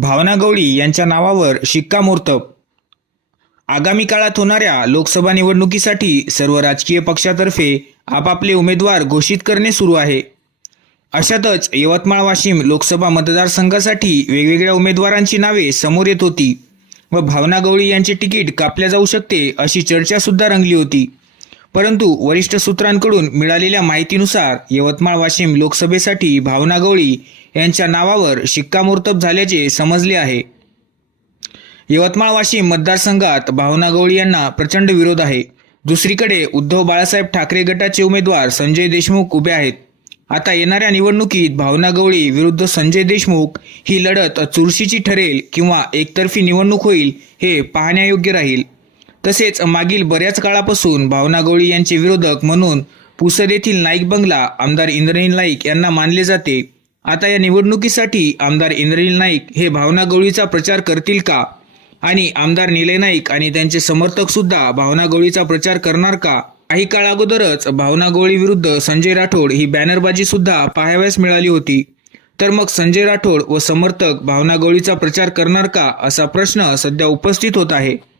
भावना गवळी यांच्या नावावर शिक्कामोर्तब. आगामी काळात होणाऱ्या लोकसभा निवडणुकीसाठी सर्व राजकीय पक्षातर्फे आपापले उमेदवार घोषित करणे सुरू आहे. अशातच यवतमाळ वाशिम लोकसभा मतदारसंघासाठी वेगवेगळ्या उमेदवारांची नावे समोर येत होती व भावना गवळी यांचे तिकीट कापल्या जाऊ शकते अशी चर्चा सुद्धा रंगली होती. परंतु वरिष्ठ सूत्रांकडून मिळालेल्या माहितीनुसार यवतमाळ वाशिम लोकसभेसाठी भावना गवळी यांच्या नावावर शिक्कामोर्तब झाल्याचे समजले आहे. यवतमाळ वाशिम मतदारसंघात भावना गवळी यांना प्रचंड विरोध आहे. दुसरीकडे उद्धव बाळासाहेब ठाकरे गटाचे उमेदवार संजय देशमुख उभे आहेत. आता येणाऱ्या निवडणुकीत भावना गवळी विरुद्ध संजय देशमुख ही लढत चुरशीची ठरेल किंवा एकतर्फी निवडणूक होईल हे पाहण्यायोग्य राहील. तसेच मागील बऱ्याच काळापासून भावना गवळी यांचे विरोधक म्हणून पुसद येथील नाईक बंगला आमदार इंद्रनील नाईक यांना मानले जाते. आता या निवडणुकीसाठी आमदार इंद्रनील नाईक हे भावना गवळीचा प्रचार करतील का? आणि आमदार निलय नाईक आणि त्यांचे समर्थक सुद्धा भावना गवळीचा प्रचार करणार का? काही काळ अगोदरच भावना गवळी विरुद्ध संजय राठोड ही बॅनरबाजी सुद्धा पाहावयास मिळाली होती. तर मग संजय राठोड व समर्थक भावना गवळीचा प्रचार करणार का? असा प्रश्न सध्या उपस्थित होत आहे.